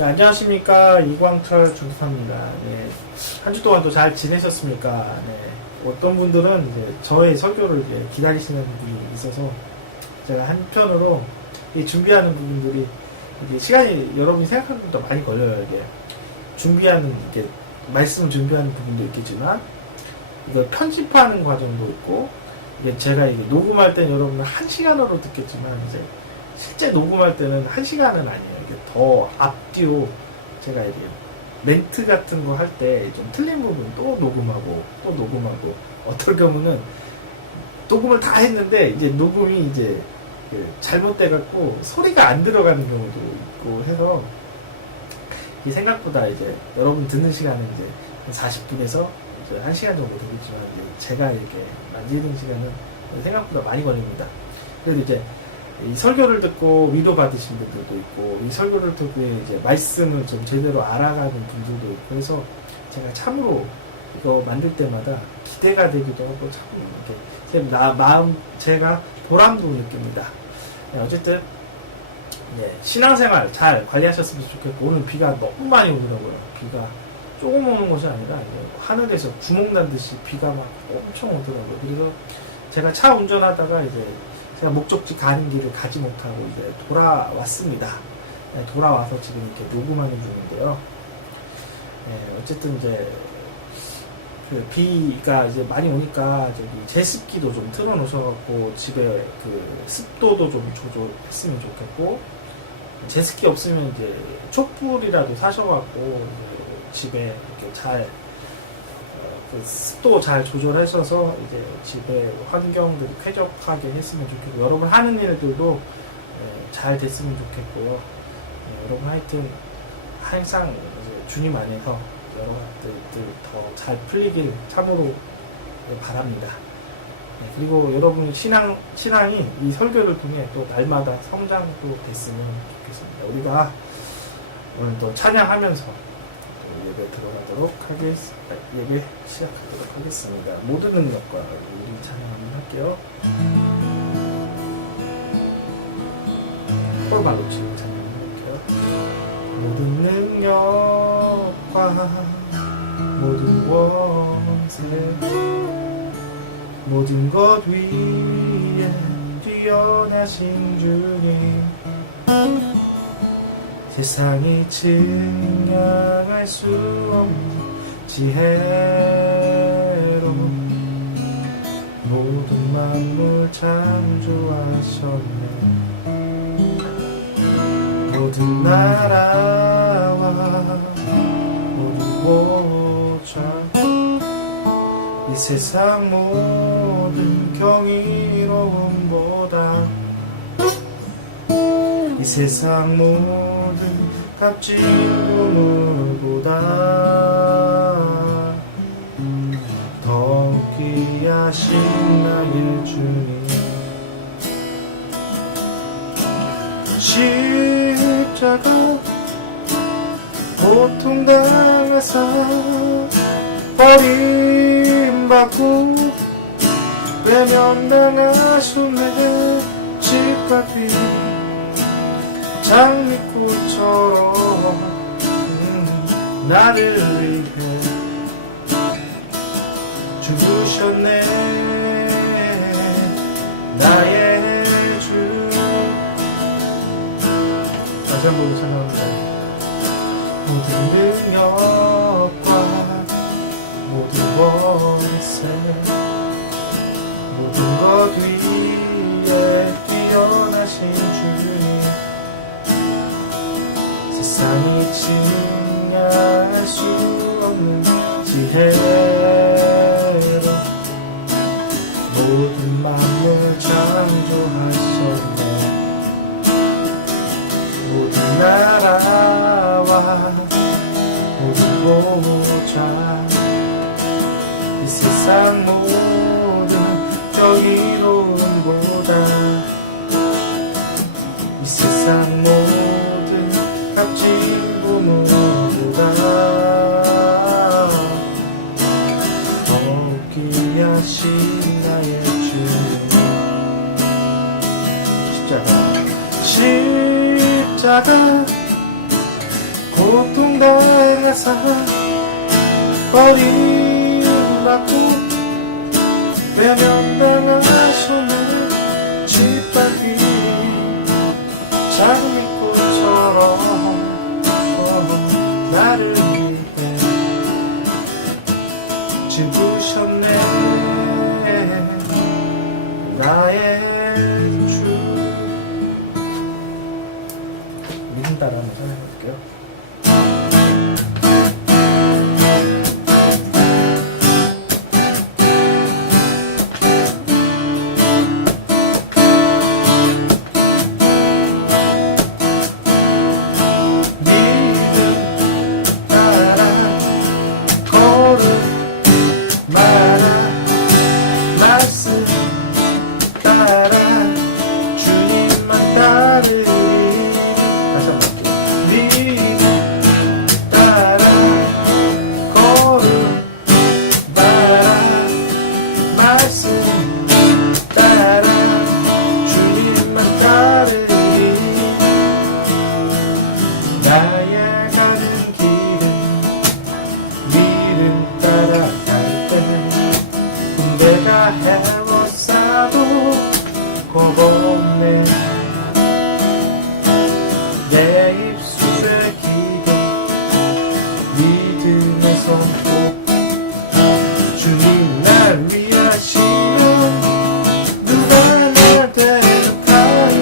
네, 안녕하십니까, 이광철 중사입니다. 네, 한 주 동안 또 잘 지내셨습니까? 네, 어떤 분들은 이제 저의 설교를 이제 기다리시는 분이 있어서 제가 한편으로 이 준비하는 부분들이 이게 시간이 여러분이 생각하는 것보다 많이 걸려요. 이게 준비하는 이게 말씀을 준비하는 부분도 있겠지만 이걸 편집하는 과정도 있고 이게 제가 이게 녹음할 때는 여러분은 1시간으로 듣겠지만 이제 실제 녹음할 때는 1시간은 아니에요. 이게 더 앞뒤로 제가 이게 멘트 같은 거 할 때 좀 틀린 부분 또 녹음하고 또 녹음하고 어떨 경우는 녹음을 다 했는데 이제 녹음이 이제 잘못돼 갖고 소리가 안 들어가는 경우도 있고 해서 이 생각보다 이제 여러분 듣는 시간은 이제 40분에서 이제 1시간 정도 되겠지만 이제 제가 이렇게 만지는 시간은 생각보다 많이 걸립니다. 그래도 이제 이 설교를 듣고 위로 받으신 분들도 있고 이 설교를 듣고 이제 말씀을 좀 제대로 알아가는 분들도 있고 해서 제가 참으로 이거 만들 때마다 기대가 되기도 하고 참 이렇게 마음 제가 보람도 느낍니다. 네, 어쨌든 네, 신앙생활 잘 관리하셨으면 좋겠고 오늘 비가 너무 많이 오더라고요. 비가 조금 오는 것이 아니라 하늘에서 구멍 난 듯이 비가 막 엄청 오더라고요. 그래서 제가 차 운전하다가 이제 제가 목적지 가는 길을 가지 못하고 이제 돌아왔습니다. 네, 돌아와서 지금 이렇게 녹음하는 중인데요. 네, 어쨌든 이제 그 비가 이제 많이 오니까 저기 제습기도 좀 틀어놓으셔갖고 집에 그 습도도 좀 조절했으면 좋겠고 제습기 없으면 이제 촛불이라도 사셔갖고 집에 이렇게 잘 그 습도 잘 조절하셔서 이제 집에 환경들이 쾌적하게 했으면 좋겠고 여러분 하는 일들도 잘 됐으면 좋겠고요. 여러분 하여튼 항상 이제 주님 안에서 여러 가지들 더 잘 풀리길 참으로 바랍니다. 그리고 여러분 신앙이 이 설교를 통해 또 날마다 성장도 됐으면 좋겠습니다. 우리가 오늘도 찬양하면서 예배 들어가도록 하겠습니다. 예배 시작하도록 하겠습니다. 모든 능력과 우리 찬양 한번 할게요. 폴바로 치고 찬양할게요. 모든 능력과 모든 권세 모든 것 위에 뛰어나신 주님 세상이 증량할 수 없는 지혜로 모든 만물 창조하셨네. 모든 나라와 모든 보좌 이 세상 모든 경이로움보다 이 세상 모든 값진 보물보다 더 귀하신 나의 주님 십자가 고통당하사 버림받고 외면당하심에 짓밟힌 장미꽃처럼 나를 위해 죽으셨네. 나의 주 다시 한번 생각합니다. 모든 능력과 모든 권세 모든 것 위에 뛰어나신 주님 세상이 증량할 수 없는 지혜로 모든 만물 창조하셨네. 모든 나라와 모든 보좌 이 세상 모든 경이로움보다 이 세상 모든 값진 보물보다 더 귀하신 나의 주 십자가 보통 당해서 버림받고 외면당한 손을 짓밟기 장미꽃처럼 나를 위해 지으셨네 나의 주. 믿음 따라 한번 해볼게요. 나의 가는 길은 믿음 따라갈 때 군대가 해워싸도 겁없네 내 입술에 기대 믿음의 손톱 주님 날 위하시면 누가 날 대적하리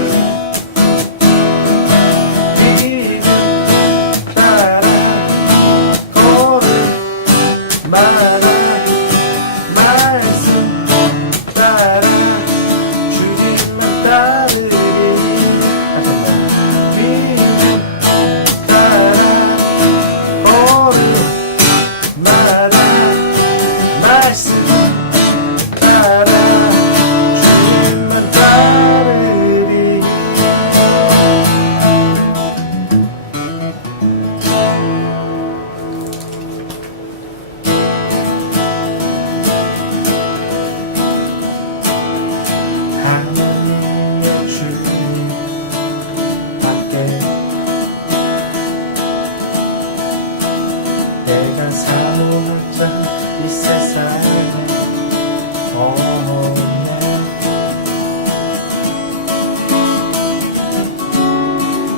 내가 사모하자 이 세상에 없네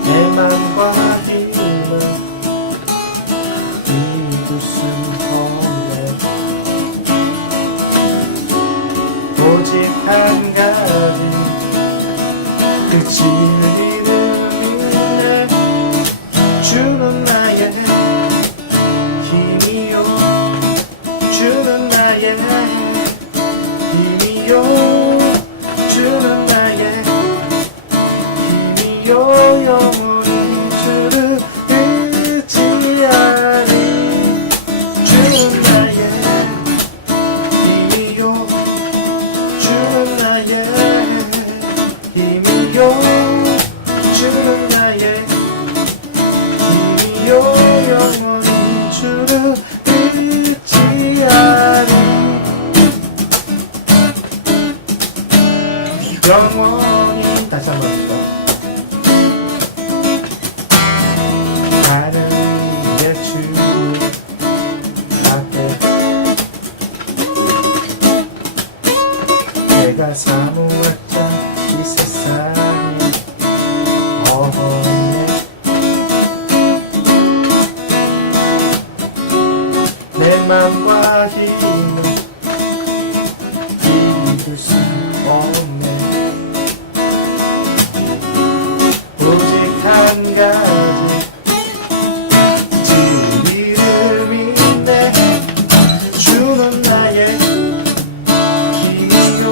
내 맘과 힘을 믿을 수 없네 오직 한 가지 그 진리를 믿네 주는 나의 힘이요 주는 나의 힘이요 주는 나의 힘이요 영원히 주를 의지하리 주는 나의 힘이요 주는 나의 힘이요 주는 나의 힘이요 영원히 주를 의지하리 영원히 다시 한번 해볼까요? 나를 위해 주 앞에 내가 사모했던 이 세상에 없네 내 맘과 힘을 믿을 수 없네 오직 한 가지 진리를 믿네 주는 나의 힘이요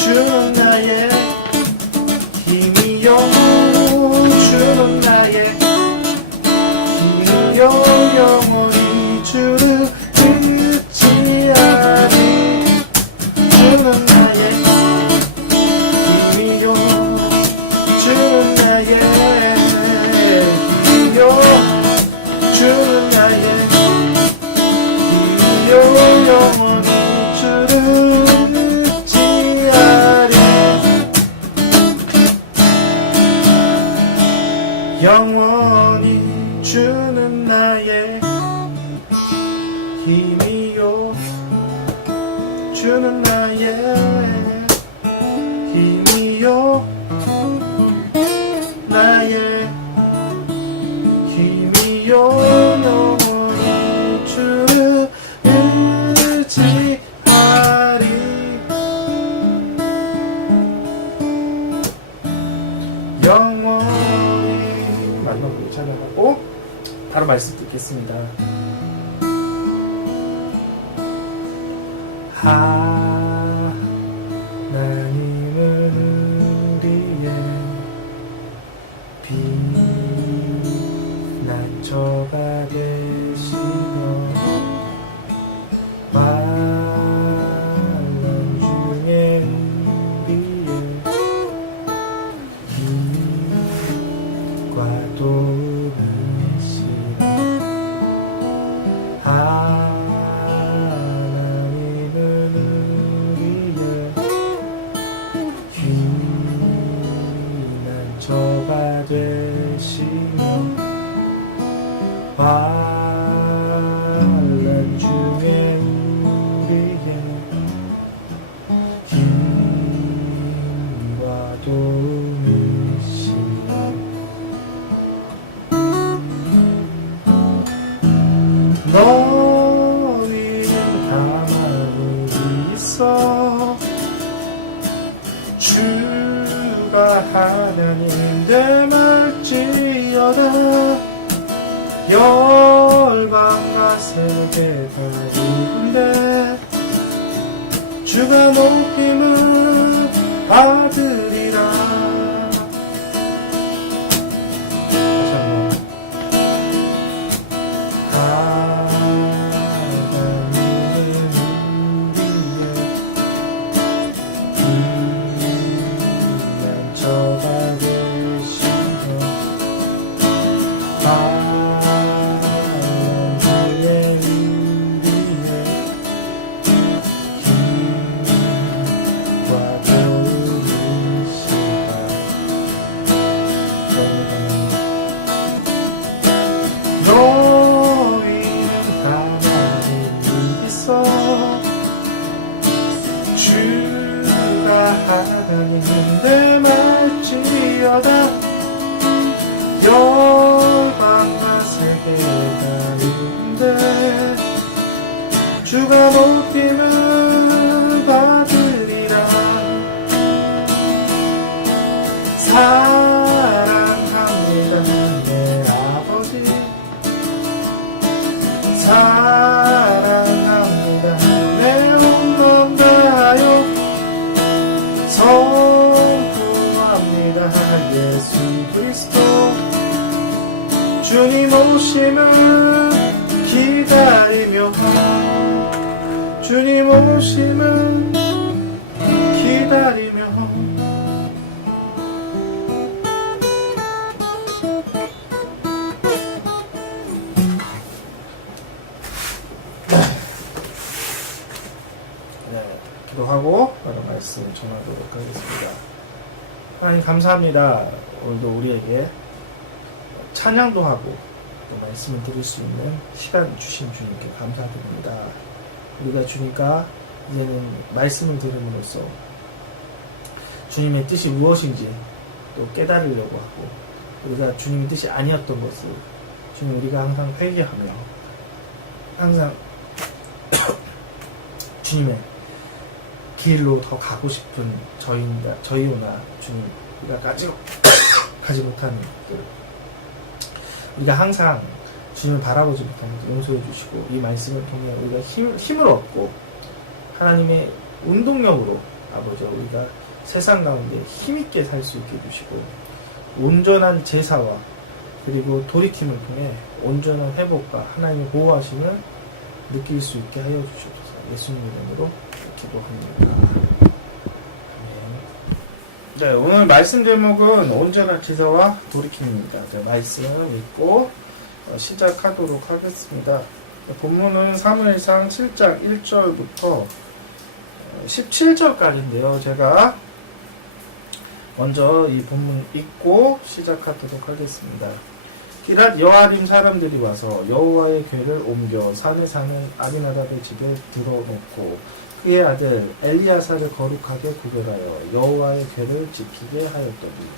주는 나의 힘이요 주는 나의 힘이요 영원히 주를 의지하리 주는 나의 힘이요 주는 나의 힘이요 주는 나의 힘이요 영원히 주를 의지하리 영원히 주는 나의 힘이요 주는 나의 힘이요 나의 힘이요 영원히 주를 의지하리 영원히 마지막 부분 찬양하고 바로 말씀 듣겠습니다. 하나님은 우리의 피난처가 되시며 환난 중에 우리의 힘과 도움이시라. 하나님은 우리의 피난처가 되시며 환난 중에 우리의 힘과 도움이시라. 너희는 가만히 있어 주가 하나님인데 말지어다. 열방과 세계가 누군데 주가 높임을 받으리라. 하나님인데 말지어다. 열방과 세계가 있는데 주가 높임을 받으리라. 사랑합니다 내 아버지 사랑합니다 내 온몸 다하여 선포합니다. 예수 그리스도 주님 오심을 기다리며 주님 오심을 기다리며 기도하고 바로 말씀 전하도록 하겠습니다. 하나님 감사합니다. 오늘도 우리에게 찬양도 하고 또 말씀을 드릴 수 있는 시간 주신 주님께 감사드립니다. 우리가 주니까 이제는 말씀을 들음으로써 주님의 뜻이 무엇인지 또 깨달으려고 하고 우리가 주님의 뜻이 아니었던 것을 주님 우리가 항상 회개하며 항상 주님의 길로 더 가고 싶은 저희오나 주님 우리가 가지 못하는 것들 우리가 항상 주님을 바라보지 못하는 것들 용서해 주시고 이 말씀을 통해 우리가 힘을 얻고 하나님의 운동력으로 아버지 우리가 세상 가운데 힘있게 살 수 있게 해주시고 온전한 제사와 그리고 돌이킴을 통해 온전한 회복과 하나님의 보호하심을 느낄 수 있게 하여 주시옵소서. 예수님 이름으로 기도합니다. 네, 오늘 말씀 제목은 온전한 제사와 돌이킴입니다. 네, 말씀을 읽고 시작하도록 하겠습니다. 본문은 사무엘상 7장 1절부터 17절까지인데요. 제가 먼저 이 본문 읽고 시작하도록 하겠습니다. 기랏 여아림 사람들이 와서 여호와의 궤를 옮겨 산에 사는 아비나답의 집에 들어놓고 그의 아들 엘리야사를 거룩하게 구별하여 여호와의 궤를 지키게 하였더니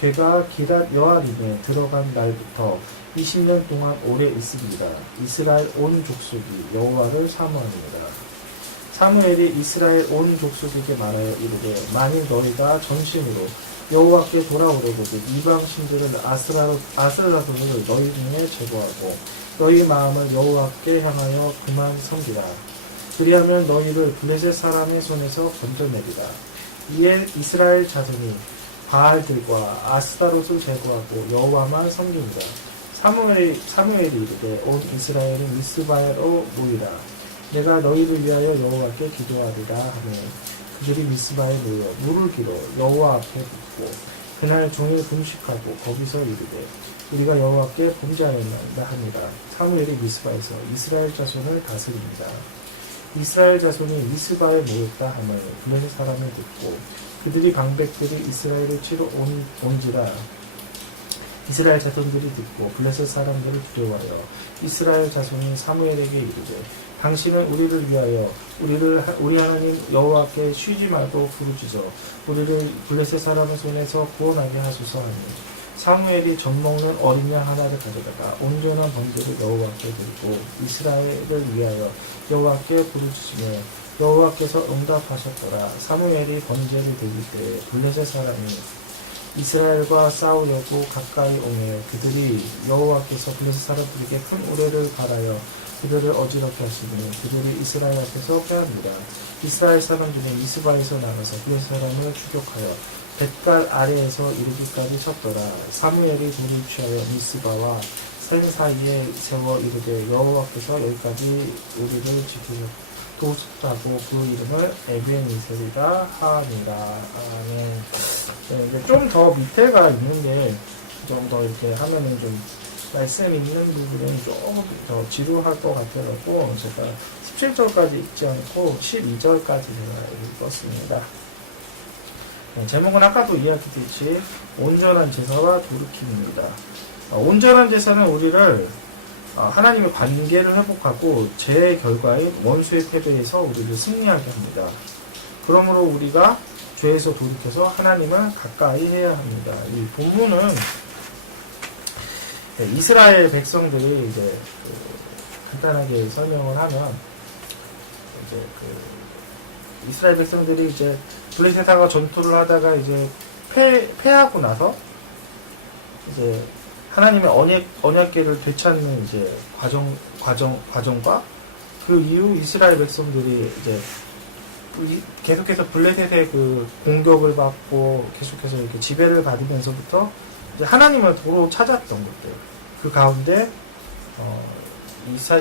궤가 기랏 여아림에 들어간 날부터 20년 동안 오래 있으리라. 이스라엘 온 족속이 여호와를 사모하니라. 사무엘이 이스라엘 온 족속에게 말하여 이르되 만일 너희가 전심으로 여호와께 돌아오려거든 이방 신들을 아스라도를 너희 중에 제거하고 너희 마음을 여호와께 향하여 그만 섬기라. 그리하면 너희를 블레셋 사람의 손에서 건져내리라. 이에 이스라엘 자손이 바알들과 아스타롯을 제거하고 여호와만 섬깁니다. 사무엘이 이르되 온 이스라엘은 미스바에로 모이라. 내가 너희를 위하여 여호와께 기도하리라 하며 그들이 미스바에 모여 물을 길어 여호와 앞에 붓고 그날 종일 금식하고 거기서 이르되 우리가 여호와께 범죄하였나이다 하니라. 사무엘이 미스바에서 이스라엘 자손을 다스립니다. 이스라엘 자손이 미스바에 모였다 하며 블레셋 사람을 듣고 그들이 방백들이 이스라엘을 치러 온지라. 이스라엘 자손들이 듣고 블레셋 사람들을 두려워하여 이스라엘 자손이 사무엘에게 이르되 당신은 우리를 위하여 우리 하나님 여호와께 쉬지 말고 부르짖어 우리를 블레셋 사람의 손에서 구원하게 하소서 하니 사무엘이 젖먹는 어린 양 하나를 가져다가 온전한 번제를 여호와께 드리고 이스라엘을 위하여 여호와께 부르짖으며 여호와께서 응답하셨더라. 사무엘이 번제를 드릴 때에 블레셋 사람이 이스라엘과 싸우려고 가까이 오매 그들이 여호와께서 블레셋 사람들에게 큰 우레를 갈아여 그들을 어지럽게 하시니 그들이 이스라엘 앞에서 패합니다. 이스라엘 사람들은 미스바에서 나가서 블레셋 사람을 추격하여 뱃갈 아래에서 이르기까지 쳤더라. 사무엘이 돌을 취하여 미스바와 산 사이에 세워 이르되 여호와께서 여기까지 우리를 지키셨다고 그 이름을 에벤이셀이라 하니라. 아멘. 네, 좀 더 밑에가 있는데 좀 더 이렇게 하면은 좀 말씀 있는 부분은 조금 더 지루할 것 같아서 제가 17절까지 읽지 않고 12절까지 제가 읽었습니다. 네, 제목은 아까도 이야기했듯이 온전한 제사와 돌이킴입니다. 온전한 제사는 우리를 하나님의 관계를 회복하고 죄의 결과인 원수의 패배에서 우리를 승리하게 합니다. 그러므로 우리가 죄에서 돌이켜서 하나님을 가까이 해야 합니다. 이 본문은 이스라엘 백성들이 이제 간단하게 설명을 하면 이제 이스라엘 백성들이 이제 블레셋하고 전투를 하다가 이제 패하고 나서 이제 하나님의 언약궤를 되찾는 이제 과정과 그 이후 이스라엘 백성들이 이제 계속해서 블레셋의 그 공격을 받고 계속해서 이렇게 지배를 받으면서부터 이제 하나님을 도로 찾았던 것들. 그 가운데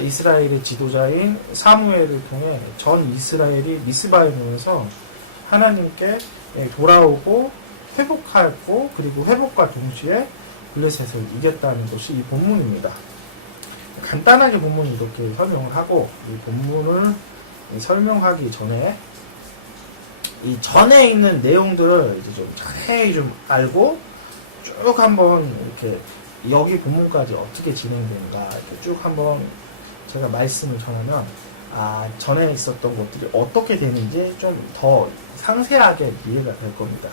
이스라엘의 지도자인 사무엘을 통해 전 이스라엘이 미스바에 모여서 하나님께 돌아오고 회복하고 그리고 회복과 동시에 블레셋을 이겼다는 것이 이 본문입니다. 간단하게 본문을 이렇게 설명을 하고 이 본문을 설명하기 전에 이 전에 있는 내용들을 이제 좀 자세히 좀 알고 쭉 한번 이렇게 여기 본문까지 어떻게 진행되는가 이렇게 쭉 한번 제가 말씀을 전하면 전에 있었던 것들이 어떻게 되는지 좀 더 상세하게 이해가 될 겁니다.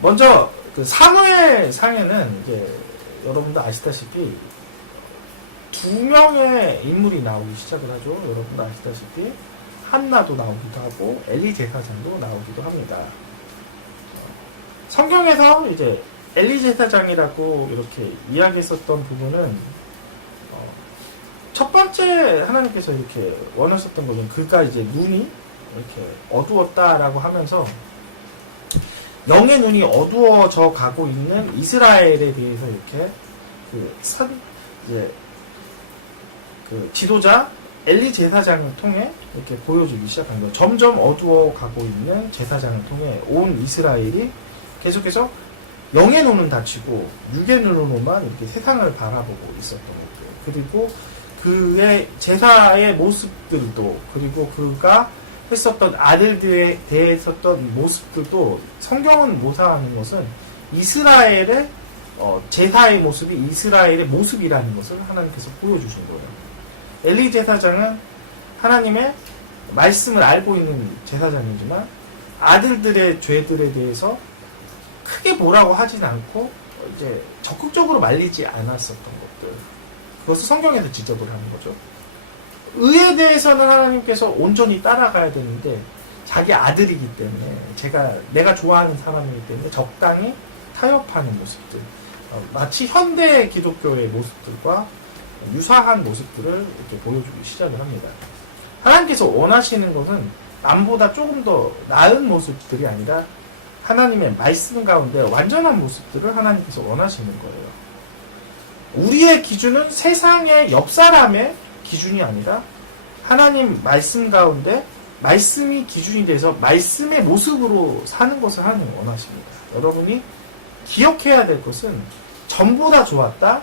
먼저 그 사무엘 상에는 이제 여러분도 아시다시피 2명의 인물이 나오기 시작을 하죠. 여러분도 아시다시피 한나도 나오기도 하고 엘리 제사장도 나오기도 합니다. 성경에서 이제 엘리 제사장이라고 이렇게 이야기했었던 부분은 첫 번째 하나님께서 이렇게 원하셨던 것은 그가 이제 눈이 이렇게 어두웠다라고 하면서 영의 눈이 어두워져 가고 있는 이스라엘에 대해서 이렇게 그 지도자 엘리 제사장을 통해 이렇게 보여주기 시작한 거예요. 점점 어두워 가고 있는 제사장을 통해 온 이스라엘이 계속해서 영의 눈은 닫히고 육의 눈으로만 이렇게 세상을 바라보고 있었던 거죠. 그리고 그의 제사의 모습들도 그리고 그가 했었던 아들들에 대해 했었던 모습들도 성경은 모사하는 것은 이스라엘의 제사의 모습이 이스라엘의 모습이라는 것을 하나님께서 보여주신 거예요. 엘리 제사장은 하나님의 말씀을 알고 있는 제사장이지만 아들들의 죄들에 대해서 크게 뭐라고 하진 않고 이제 적극적으로 말리지 않았었던 것들, 그것을 성경에서 지적을 하는 거죠. 의에 대해서는 하나님께서 온전히 따라가야 되는데 자기 아들이기 때문에 내가 좋아하는 사람이기 때문에 적당히 타협하는 모습들, 마치 현대 기독교의 모습들과 유사한 모습들을 이렇게 보여주기 시작을 합니다. 하나님께서 원하시는 것은 남보다 조금 더 나은 모습들이 아니라 하나님의 말씀 가운데 완전한 모습들을 하나님께서 원하시는 거예요. 우리의 기준은 세상의 옆 사람의 기준이 아니라 하나님 말씀 가운데 말씀이 기준이 돼서 말씀의 모습으로 사는 것을 하나님 원하십니다. 여러분이 기억해야 될 것은 전보다 좋았다,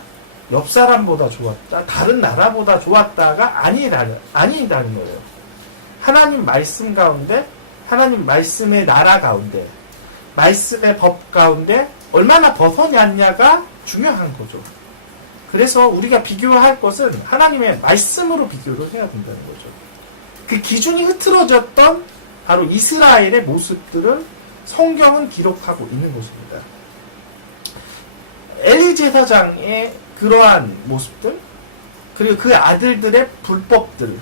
옆 사람보다 좋았다, 다른 나라보다 좋았다가 아니다는 거예요. 하나님 말씀 가운데, 하나님 말씀의 나라 가운데, 말씀의 법 가운데 얼마나 벗어났냐가 중요한 거죠. 그래서 우리가 비교할 것은 하나님의 말씀으로 비교를 해야 된다는 거죠. 그 기준이 흐트러졌던 바로 이스라엘의 모습들을 성경은 기록하고 있는 것입니다. 엘리 제사장의 그러한 모습들, 그리고 그 아들들의 불법들,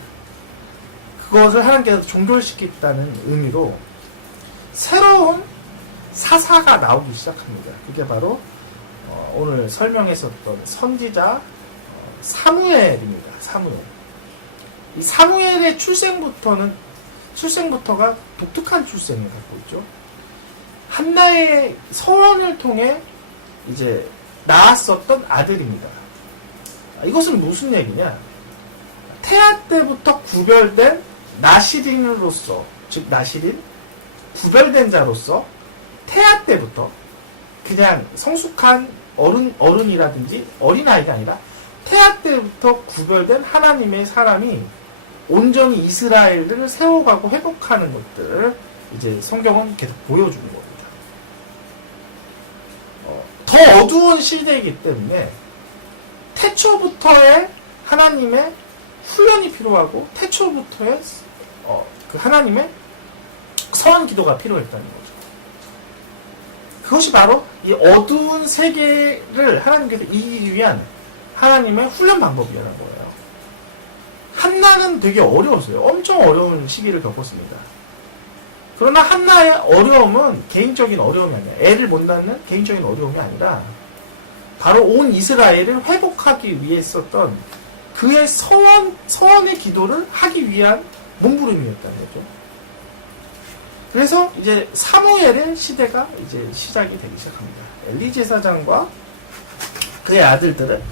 그것을 하나님께서 종결시켰다는 의미로 새로운 사사가 나오기 시작합니다. 그게 바로 오늘 설명했었던 선지자 사무엘입니다. 사무엘. 이 사무엘의 출생부터가 독특한 출생을 갖고 있죠. 한나의 서원을 통해 이제 낳았었던 아들입니다. 이것은 무슨 얘기냐? 태아 때부터 구별된 나시린으로서, 즉 나시린, 구별된 자로서 태아 때부터 그냥 성숙한 어른이라든지 어린아이가 아니라 태아 때부터 구별된 하나님의 사람이 온전히 이스라엘을 세워가고 회복하는 것들을 이제 성경은 계속 보여주는 겁니다. 더 어두운 시대이기 때문에 태초부터의 하나님의 훈련이 필요하고 태초부터의 그 하나님의 서원 기도가 필요했다는 거죠. 그것이 바로 이 어두운 세계를 하나님께서 이기기 위한 하나님의 훈련 방법이라는 거예요. 한나는 되게 어려웠어요. 엄청 어려운 시기를 겪었습니다. 그러나 한나의 어려움은 개인적인 어려움이 아니라, 애를 못 낳는 개인적인 어려움이 아니라 바로 온 이스라엘을 회복하기 위해 썼던 그의 서원의 기도를 하기 위한 몸부림이었다는 거죠. 그래서 이제 사무엘의 시대가 이제 시작이 되기 시작합니다. 엘리 제사장과 그의 아들들은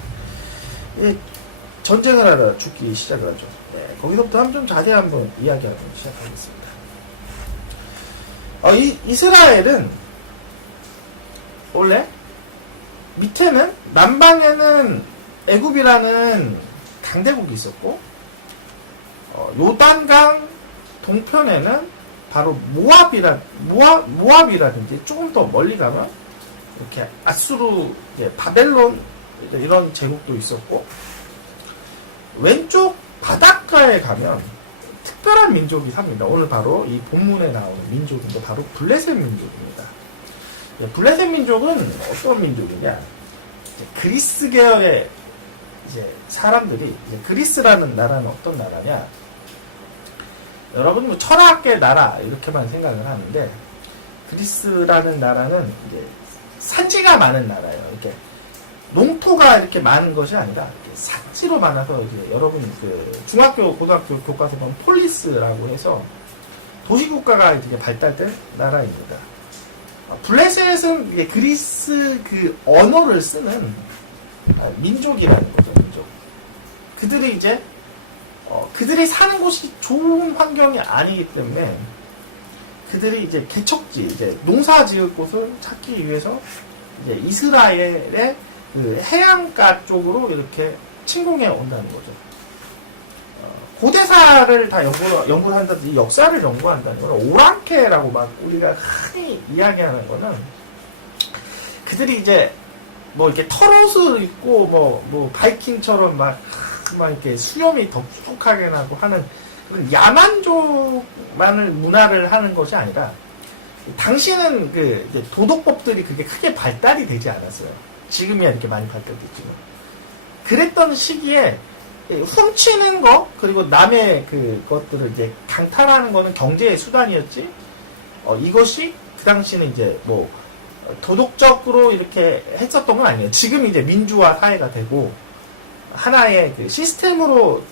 전쟁을 하러 죽기 시작을 하죠. 네, 거기서부터 좀 자세히 한번 이야기하고 시작하겠습니다. 이스라엘은 원래 밑에는 남방에는 애굽이라는 강대국이 있었고 요단강 동편에는 바로 모압이라든지 조금 더 멀리 가면 이렇게 아수르, 바벨론 이런 제국도 있었고 왼쪽 바닷가에 가면 특별한 민족이 삽니다. 오늘 바로 이 본문에 나오는 민족은 바로 블레셋 민족입니다. 블레셋 민족은 어떤 민족이냐? 그리스 계열의 이제 사람들이, 그리스라는 나라는 어떤 나라냐? 여러분 뭐 철학의 나라 이렇게만 생각을 하는데 그리스라는 나라는 이제 산지가 많은 나라예요. 이렇게 농토가 이렇게 많은 것이 아니라 이렇게 산지로 많아서 이제 여러분 그 중학교, 고등학교 교과서 보면 폴리스라고 해서 도시국가가 이렇게 발달된 나라입니다. 블레셋은 이게 그리스 그 언어를 쓰는 민족이라는 거죠. 민족. 그들이 이제 그들이 사는 곳이 좋은 환경이 아니기 때문에 그들이 이제 개척지, 이제 농사 지을 곳을 찾기 위해서 이제 이스라엘의 그 해안가 쪽으로 이렇게 침공해 온다는 거죠. 고대사를 다 연구를 한다든지 역사를 연구한다는 거는 오랑캐라고 막 우리가 흔히 이야기하는 거는 그들이 이제 뭐 이렇게 털옷을 입고 뭐 바이킹처럼 막 이렇게 수염이 덕죽하게 나고 하는 그런 야만족만을 문화를 하는 것이 아니라 당시에는 그 이제 도덕법들이 그게 크게 발달이 되지 않았어요. 지금이야 이렇게 많이 발달됐지만 그랬던 시기에 훔치는 거 그리고 남의 그 것들을 이제 강탈하는 거는 경제의 수단이었지. 이것이 그 당시는 이제 뭐 도덕적으로 이렇게 했었던 건 아니에요. 지금 이제 민주화 사회가 되고 하나의 그 시스템으로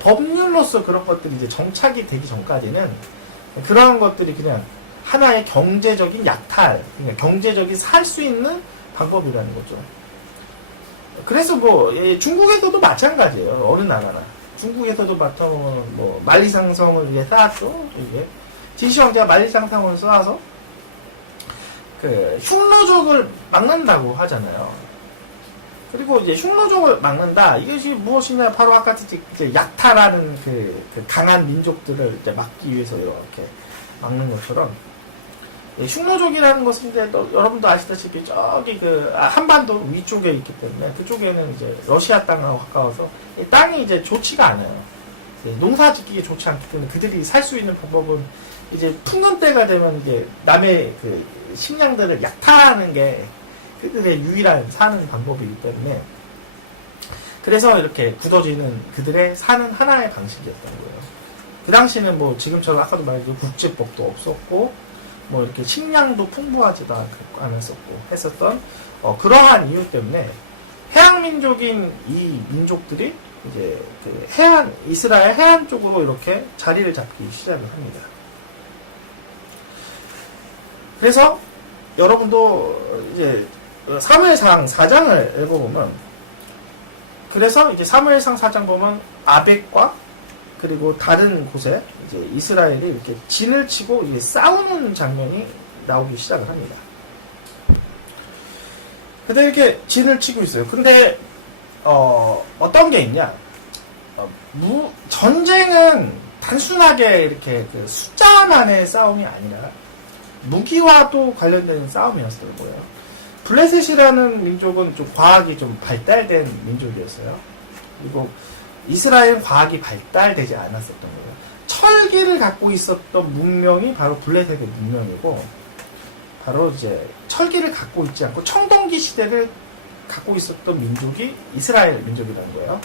법률로서 그런 것들이 이제 정착이 되기 전까지는 그런 것들이 그냥 하나의 경제적인 약탈, 그러니까 경제적인 살 수 있는 방법이라는 거죠. 그래서 뭐 중국에서도 마찬가지예요. 어느 나라나 중국에서도 맡아보면 뭐 만리장성을 위해 쌓았죠. 이게 진시 황제가 만리장성을 쌓아서 그 흉노족을 막는다고 하잖아요. 그리고 이제 흉노족을 막는다. 이것이 무엇이냐? 바로 아까 이제 약탈하는 그 강한 민족들을 이제 막기 위해서 이렇게 막는 것처럼 흉노족이라는 것은 이제 여러분도 아시다시피 저기 그 한반도 위쪽에 있기 때문에 그쪽에는 이제 러시아 땅하고 가까워서 이 땅이 이제 좋지가 않아요. 농사 짓기에 좋지 않기 때문에 그들이 살 수 있는 방법은 이제 풍년 때가 되면 이제 남의 그 식량들을 약탈하는 게 그들의 유일한 사는 방법이기 때문에 그래서 이렇게 굳어지는 그들의 사는 하나의 방식이었던 거예요. 그 당시에는 뭐 지금처럼 아까도 말했듯이 국제법도 없었고 뭐 이렇게 식량도 풍부하지도 않았었고 했었던 그러한 이유 때문에 해양민족인 이 민족들이 이제 그 이스라엘 해안 쪽으로 이렇게 자리를 잡기 시작을 합니다. 그래서 여러분도 이제 사무엘상 4장을 읽어보면 그래서 이제 사무엘상 4장 보면 아벡과 그리고 다른 곳에 이제 이스라엘이 이렇게 진을 치고 이제 싸우는 장면이 나오기 시작을 합니다. 근데 이렇게 진을 치고 있어요. 근데 어떤 게 있냐? 전쟁은 단순하게 이렇게 그 숫자만의 싸움이 아니라 무기와도 관련된 싸움이었을 거예요. 블레셋이라는 민족은 좀 과학이 좀 발달된 민족이었어요. 그리고 이스라엘은 과학이 발달되지 않았었던 거예요. 철기를 갖고 있었던 문명이 바로 블레셋의 문명이고, 바로 이제 철기를 갖고 있지 않고 청동기 시대를 갖고 있었던 민족이 이스라엘 민족이라는 거예요.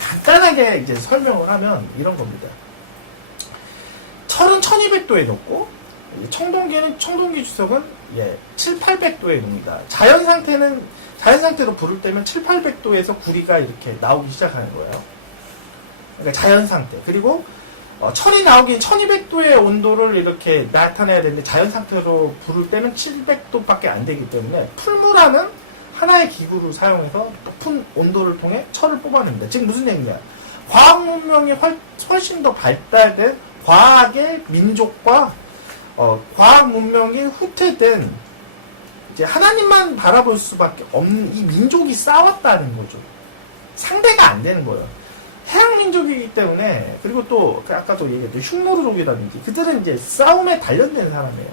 간단하게 이제 설명을 하면 이런 겁니다. 철은 1200도에 녹고, 청동기 주석은 7, 800도에 녹니다. 자연 상태로 불을 때면 7, 800도에서 구리가 이렇게 나오기 시작하는 거예요. 그러니까 자연 상태. 그리고 철이 나오기 1200도의 온도를 이렇게 나타내야 되는데 자연 상태로 불을 때는 700도밖에 안 되기 때문에 풀무라는 하나의 기구를 사용해서 높은 온도를 통해 철을 뽑아냅니다. 지금 무슨 얘기냐? 과학 문명이 훨씬 더 발달된 과학의 민족과 과학 문명이 후퇴된 이제 하나님만 바라볼 수밖에 없는 이 민족이 싸웠다는 거죠. 상대가 안 되는 거예요. 해양 민족이기 때문에, 그리고 또 아까도 얘기했던 흉노르족이라든지 그들은 이제 싸움에 단련된 사람이에요.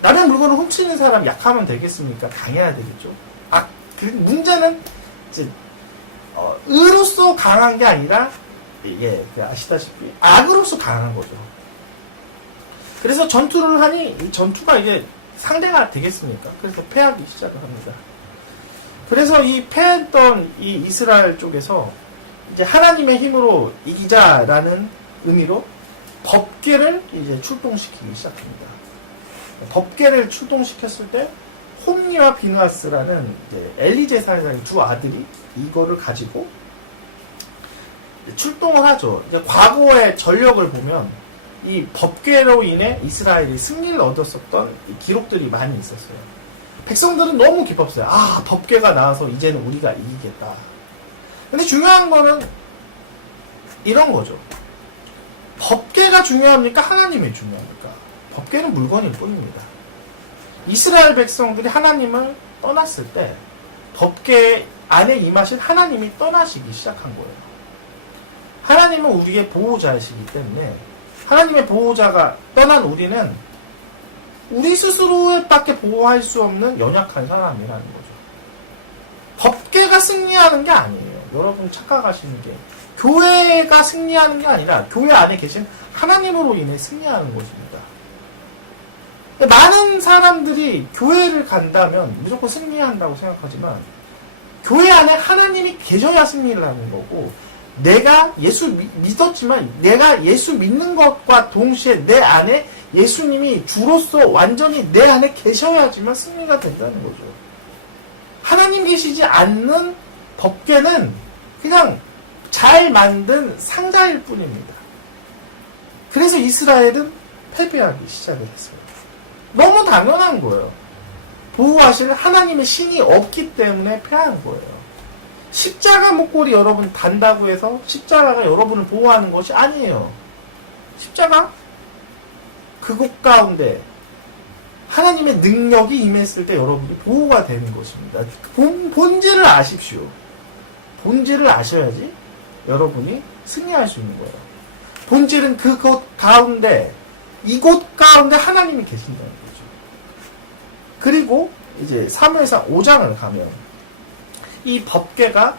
남의 물건을 훔치는 사람 약하면 되겠습니까? 당해야 되겠죠. 그 문제는 이제 의로서 강한 게 아니라 아시다시피 악으로서 강한 거죠. 그래서 전투를 하니 이 전투가 이제 상대가 되겠습니까? 그래서 패하기 시작을 합니다. 그래서 이 패했던 이 이스라엘 쪽에서 이제 하나님의 힘으로 이기자라는 의미로 법궤를 이제 출동시키기 시작합니다. 법궤를 출동시켰을 때 홈니와 비누아스라는 이제 엘리 제사장의 두 아들이 이거를 가지고 출동을 하죠. 이제 과거의 전력을 보면 이 법궤로 인해 이스라엘이 승리를 얻었었던 이 기록들이 많이 있었어요. 백성들은 너무 기뻤어요. 법궤가 나와서 이제는 우리가 이기겠다. 근데 중요한 거는 이런 거죠. 법궤가 중요합니까? 하나님이 중요합니까? 법궤는 물건일 뿐입니다. 이스라엘 백성들이 하나님을 떠났을 때 법궤 안에 임하신 하나님이 떠나시기 시작한 거예요. 하나님은 우리의 보호자이시기 때문에 하나님의 보호자가 떠난 우리는 우리 스스로밖에 보호할 수 없는 연약한 사람이라는 거죠. 법계가 승리하는 게 아니에요. 여러분 착각하시는 게. 교회가 승리하는 게 아니라 교회 안에 계신 하나님으로 인해 승리하는 것입니다. 많은 사람들이 교회를 간다면 무조건 승리한다고 생각하지만 교회 안에 하나님이 계셔야 승리를 하는 거고 내가 예수 믿었지만 내가 예수 믿는 것과 동시에 내 안에 예수님이 주로서 완전히 내 안에 계셔야지만 승리가 된다는 거죠. 하나님 계시지 않는 법궤는 그냥 잘 만든 상자일 뿐입니다. 그래서 이스라엘은 패배하기 시작을 했어요. 너무 당연한 거예요. 보호하실 하나님의 신이 없기 때문에 패한 거예요. 십자가 목걸이 여러분 단다고 해서 십자가가 여러분을 보호하는 것이 아니에요. 십자가 그곳 가운데 하나님의 능력이 임했을 때 여러분이 보호가 되는 것입니다. 본질을 아십시오. 본질을 아셔야지 여러분이 승리할 수 있는 거예요. 본질은 그곳 가운데 이곳 가운데 하나님이 계신다는 거죠. 그리고 이제 사무엘상 5장을 가면 이 법궤가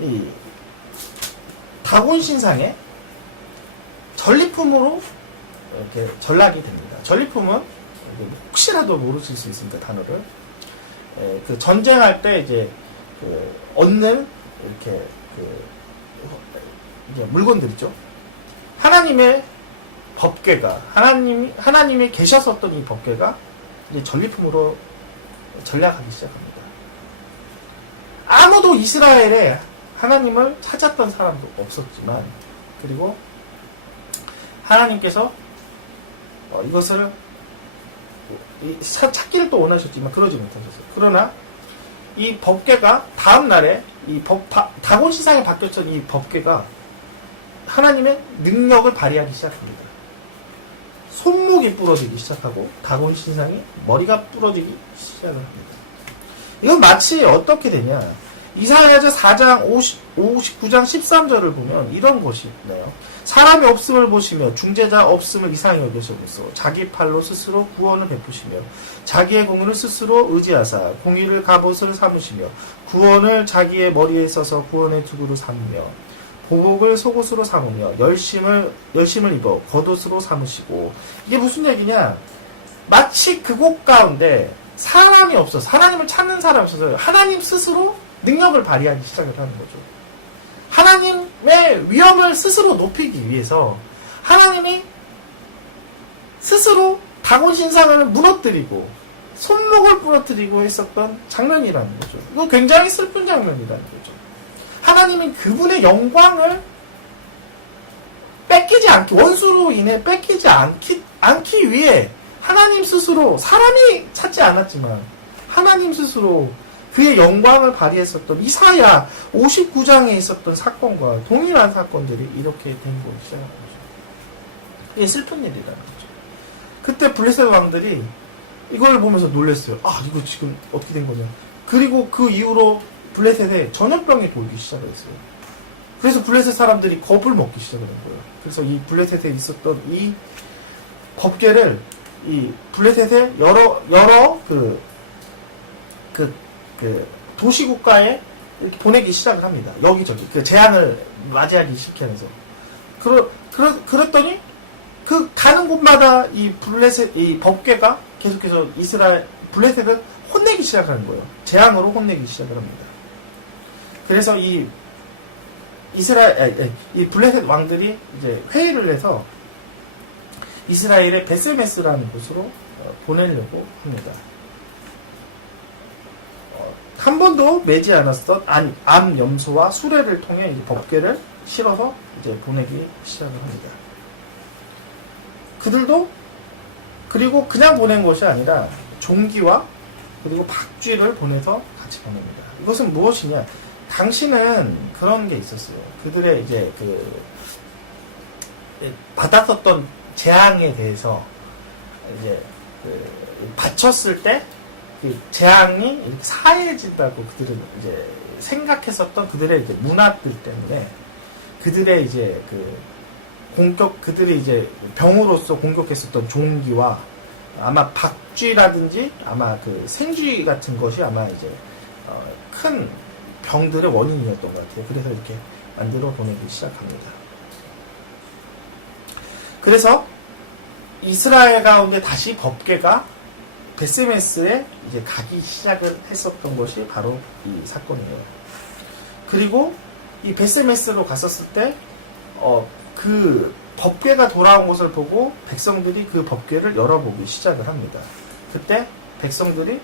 이 다곤 신상의 전리품으로 이렇게 전락이 됩니다. 전리품은 혹시라도 모르실 수 있으니까 단어를 그 전쟁할 때 이제 그 얻는 이렇게 그 이제 물건들이죠. 하나님의 법궤가 하나님이 계셨었던 이 법궤가 이제 전리품으로 전락하기 시작합니다. 아무도 이스라엘에 하나님을 찾았던 사람도 없었지만 그리고 하나님께서 이것을 찾기를 또 원하셨지만 그러지 못하셨어요. 그러나 이 법궤가 다음 날에 이 다곤 신상에 바뀌었던 이 법궤가 하나님의 능력을 발휘하기 시작합니다. 손목이 부러지기 시작하고 다곤 신상이 머리가 부러지기 시작을 합니다. 이건 마치 어떻게 되냐? 이사야서 4장 59장 13절을 보면 이런 것이 있네요. 사람이 없음을 보시며 중재자 없음을 이상히 여기셔서 자기 팔로 스스로 구원을 베푸시며 자기의 공의를 스스로 의지하사 공의를 갑옷을 삼으시며 구원을 자기의 머리에 써서 구원의 투구로 삼으며 보복을 속옷으로 삼으며 열심을 입어 겉옷으로 삼으시고 이게 무슨 얘기냐? 마치 그곳 가운데 사람이 없어서 하나님을 찾는 사람이 없어서 하나님 스스로 능력을 발휘하기 시작을 하는 거죠. 하나님의 위엄을 스스로 높이기 위해서 하나님이 스스로 다곤 신상을 무너뜨리고 손목을 부러뜨리고 했었던 장면이라는 거죠. 이거 굉장히 슬픈 장면이라는 거죠. 하나님이 그분의 영광을 뺏기지 않기, 원수로 인해 뺏기지 않기 위해 하나님 스스로, 사람이 찾지 않았지만 하나님 스스로 그의 영광을 발휘했었던 이사야 59장에 있었던 사건과 동일한 사건들이 이렇게 된 거기 시작한 거죠. 이게 슬픈 일이라는 거죠. 그때 블레셋 왕들이 이걸 보면서 놀랐어요. 아, 이거 지금 어떻게 된 거냐. 그리고 그 이후로 블레셋에 전염병이 돌기 시작을 했어요. 그래서 블레셋 사람들이 겁을 먹기 시작을 한 거예요. 그래서 이 블레셋에 있었던 이 법궤를 이 블레셋의 여러 도시국가에 이렇게 보내기 시작을 합니다. 여기저기 그 재앙을 맞이하기 시작하면서 그랬더니 그 가는 곳마다 이 법궤가 계속해서 블레셋을 혼내기 시작하는 거예요. 재앙으로 혼내기 시작을 합니다. 그래서 이 블레셋 왕들이 이제 회의를 해서 이스라엘의 베스메스라는 곳으로 보내려고 합니다. 한 번도 매지 않았던 암 염소와 수레를 통해 이 법궤를 실어서 이제 보내기 시작을 합니다. 그들도 그리고 그냥 보낸 것이 아니라 종기와 그리고 박쥐를 보내서 같이 보냅니다. 이것은 무엇이냐? 당시는 그런 게 있었어요. 그들의 이제 받았었던 재앙에 대해서 이제 바쳤을 때 그 재앙이 이렇게 사해진다고 그들은 이제 생각했었던 그들의 이제 문화들 때문에 그들의 이제 그들이 이제 병으로서 공격했었던 종기와 아마 박쥐라든지 아마 그 생쥐 같은 것이 아마 이제 큰 병들의 원인이었던 것 같아요. 그래서 이렇게 만들어 보내기 시작합니다. 그래서 이스라엘 가운데 다시 법궤가 베스메스에 이제 가기 시작을 했었던 것이 바로 이 사건이에요. 그리고 이 베스메스로 갔었을 때, 그 법궤가 돌아온 것을 보고 백성들이 그 법궤를 열어보기 시작을 합니다. 그때 백성들이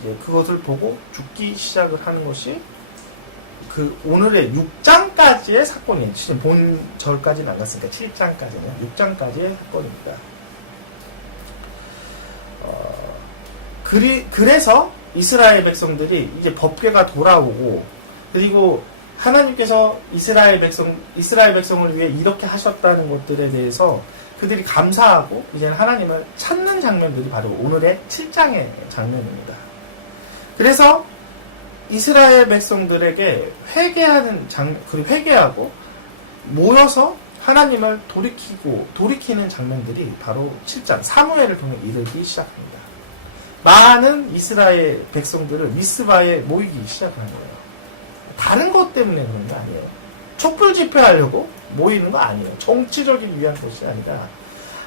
이제 그것을 보고 죽기 시작을 하는 것이 그 오늘의 6장까지의 사건이에요. 지금 본절까지는 안 갔으니까 7장까지는 6장까지의 사건입니다. 그래서 이스라엘 백성들이 이제 법궤가 돌아오고, 그리고 하나님께서 이스라엘 백성을 위해 이렇게 하셨다는 것들에 대해서 그들이 감사하고 이제는 하나님을 찾는 장면들이 바로 오늘의 7장의 장면입니다. 그래서 이스라엘 백성들에게 회개하는 장면, 그리고 회개하고 모여서 하나님을 돌이키는 장면들이 바로 7장 사무엘을 통해 이르기 시작합니다. 많은 이스라엘 백성들을 미스바에 모이기 시작하는 거예요. 다른 것 때문에 그런 게 아니에요. 촛불 집회하려고 모이는 거 아니에요. 정치적인 위한 것이 아니라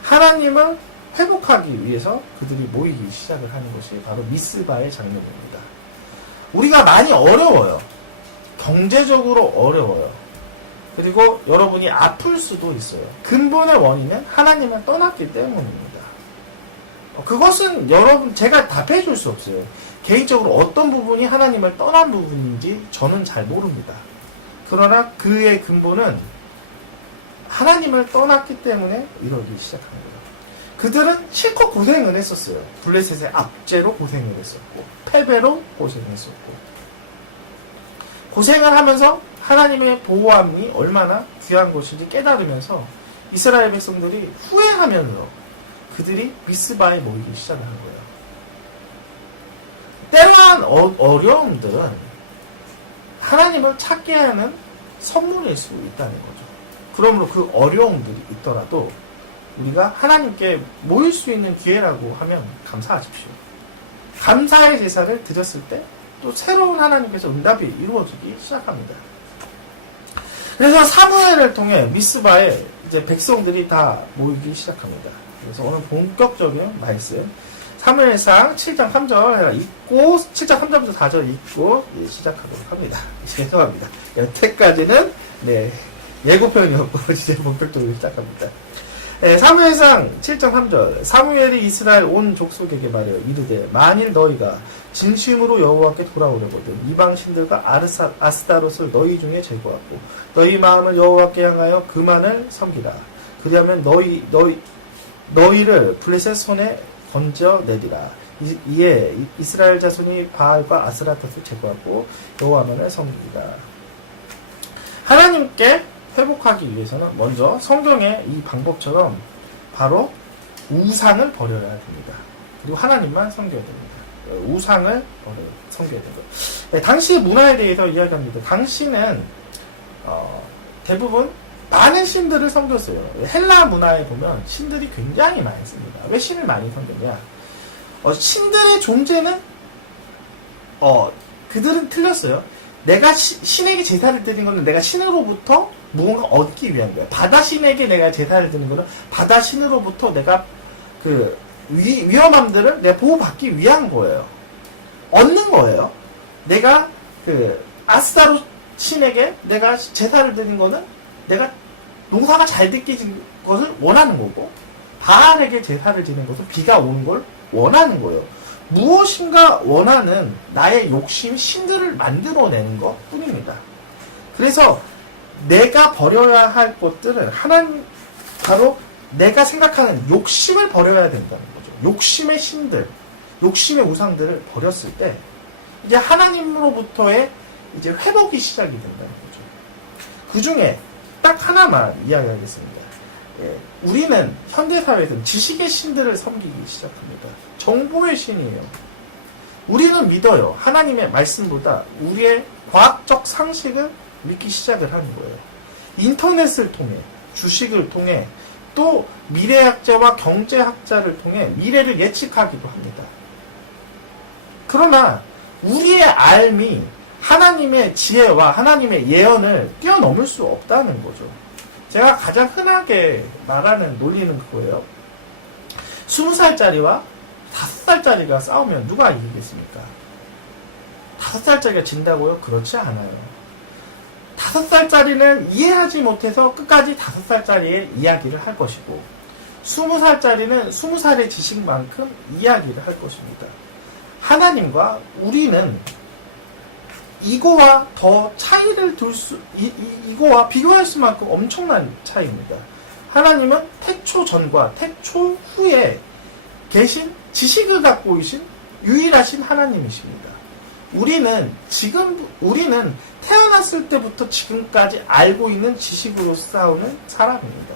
하나님을 회복하기 위해서 그들이 모이기 시작을 하는 것이 바로 미스바의 장면입니다. 우리가 많이 어려워요. 경제적으로 어려워요. 그리고 여러분이 아플 수도 있어요. 근본의 원인은 하나님을 떠났기 때문입니다. 그것은 여러분 제가 답해 줄 수 없어요. 개인적으로 어떤 부분이 하나님을 떠난 부분인지 저는 잘 모릅니다. 그러나 그의 근본은 하나님을 떠났기 때문에 이러기 시작한 거예요. 그들은 실컷 고생을 했었어요. 블레셋의 압제로 고생을 했었고, 패배로 고생했었고, 고생을 하면서 하나님의 보호함이 얼마나 귀한 것인지 깨달으면서 이스라엘 백성들이 후회하면서 그들이 미스바에 모이기 시작을 한 거예요. 때로한 어려움들은 하나님을 찾게 하는 선물일 수 있다는 거죠. 그러므로 그 어려움들이 있더라도 우리가 하나님께 모일 수 있는 기회라고 하면 감사하십시오. 감사의 제사를 드렸을 때 또 새로운 하나님께서 응답이 이루어지기 시작합니다. 그래서 사무엘을 통해 미스바에 이제 백성들이 다 모이기 시작합니다. 그래서 오늘 본격적인 말씀 사무엘상 7장 3절 읽고 7장 3절부터 4절 읽고 시작하도록 합니다. 죄송합니다. 여태까지는 예고편이었고 이제 본격적으로 시작합니다. 사무엘상 7장 3절 사무엘이 이스라엘 온 족속에게 말하여 이르되 만일 너희가 진심으로 여호와께 돌아오려거든 이방 신들과 아스타롯을 너희 중에 제거하고 너희 마음을 여호와께 향하여 그만을 섬기라. 그리하면 너희를 블레셋 손에 건져내리라. 이에 이스라엘 자손이 바알과 아스라롯을 제거하고 여호와만을 섬기리라. 하나님께 회복하기 위해서는 먼저 성경의 이 방법처럼 바로 우상을 버려야 됩니다. 그리고 하나님만 섬겨야 됩니다. 우상을 섬겨야 됩니다. 네, 당시 문화에 대해서 이야기합니다. 당시는 대부분 많은 신들을 섬겼어요. 헬라 문화에 보면 신들이 굉장히 많습니다. 왜 신을 많이 섬겼냐? 신들의 존재는 그들은 틀렸어요. 내가 신에게 제사를 드린 것은 내가 신으로부터 무언가 얻기 위한 거예요. 바다 신에게 내가 제사를 드리는 것은 바다 신으로부터 내가 그 위험함들을 내가 보호받기 위한 거예요. 얻는 거예요. 내가 그 아스타롯 신에게 내가 제사를 드린 거는 내가 농사가 잘 되는 것을 원하는 거고, 바알에게 제사를 드리는 것은 비가 오는 걸 원하는 거예요. 무엇인가 원하는 나의 욕심, 신들을 만들어내는 것 뿐입니다. 그래서 내가 버려야 할 것들은 하나님, 바로 내가 생각하는 욕심을 버려야 된다는 거죠. 욕심의 신들, 욕심의 우상들을 버렸을 때 이제 하나님으로부터의 이제 회복이 시작이 된다는 거죠. 그 중에 딱 하나만 이야기하겠습니다. 우리는 현대사회에서는 지식의 신들을 섬기기 시작합니다. 정보의 신이에요. 우리는 믿어요. 하나님의 말씀보다 우리의 과학적 상식을 믿기 시작을 하는 거예요. 인터넷을 통해, 주식을 통해, 또 미래학자와 경제학자를 통해 미래를 예측하기도 합니다. 그러나 우리의 알미 하나님의 지혜와 하나님의 예언을 뛰어넘을 수 없다는 거죠. 제가 가장 흔하게 말하는 논리는 그거예요. 20살짜리와 5살짜리가 싸우면 누가 이기겠습니까? 5살짜리가 진다고요? 그렇지 않아요. 5살짜리는 이해하지 못해서 끝까지 5살짜리의 이야기를 할 것이고 20살짜리는 20살의 지식만큼 이야기를 할 것입니다. 하나님과 우리는 이거와 더 차이를 이거와 비교할 수만큼 엄청난 차이입니다. 하나님은 태초 전과 태초 후에 계신 지식을 갖고 계신 유일하신 하나님이십니다. 우리는 태어났을 때부터 지금까지 알고 있는 지식으로 싸우는 사람입니다.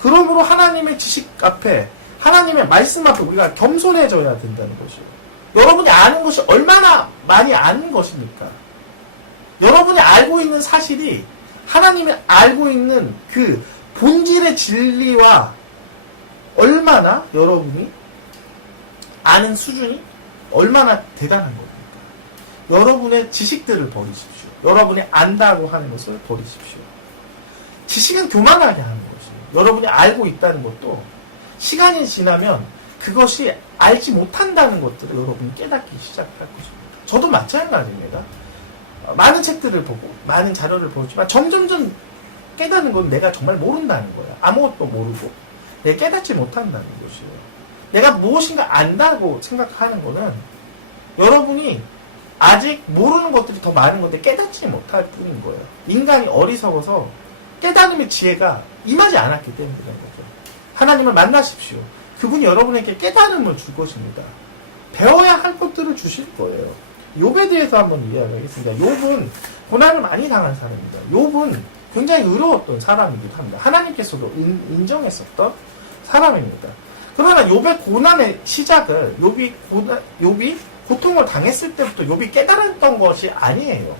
그러므로 하나님의 지식 앞에, 하나님의 말씀 앞에 우리가 겸손해져야 된다는 것이에요. 여러분이 아는 것이 얼마나 많이 아는 것입니까? 여러분이 알고 있는 사실이 하나님이 알고 있는 그 본질의 진리와 얼마나 여러분이 아는 수준이 얼마나 대단한 겁니까? 여러분의 지식들을 버리십시오. 여러분이 안다고 하는 것을 버리십시오. 지식은 교만하게 하는 것이에요. 여러분이 알고 있다는 것도 시간이 지나면 그것이 알지 못한다는 것들을 여러분이 깨닫기 시작할 것입니다. 저도 마찬가지입니다. 많은 책들을 보고 많은 자료를 보지만 점점점 깨닫는 건 내가 정말 모른다는 거야. 아무것도 모르고 내가 깨닫지 못한다는 것이에요. 내가 무엇인가 안다고 생각하는 거는 여러분이 아직 모르는 것들이 더 많은 건데 깨닫지 못할 뿐인 거예요. 인간이 어리석어서 깨달음의 지혜가 임하지 않았기 때문이라는 거죠. 하나님을 만나십시오. 그분이 여러분에게 깨달음을 줄 것입니다. 배워야 할 것들을 주실 거예요. 욥에 대해서 한번 이야기하겠습니다. 욥은 고난을 많이 당한 사람입니다. 욥은 굉장히 의로웠던 사람이기도 합니다. 하나님께서도 인정했었던 사람입니다. 그러나 욥의 고난의 시작을 욥이 고통을 당했을 때부터 욥이 깨달았던 것이 아니에요.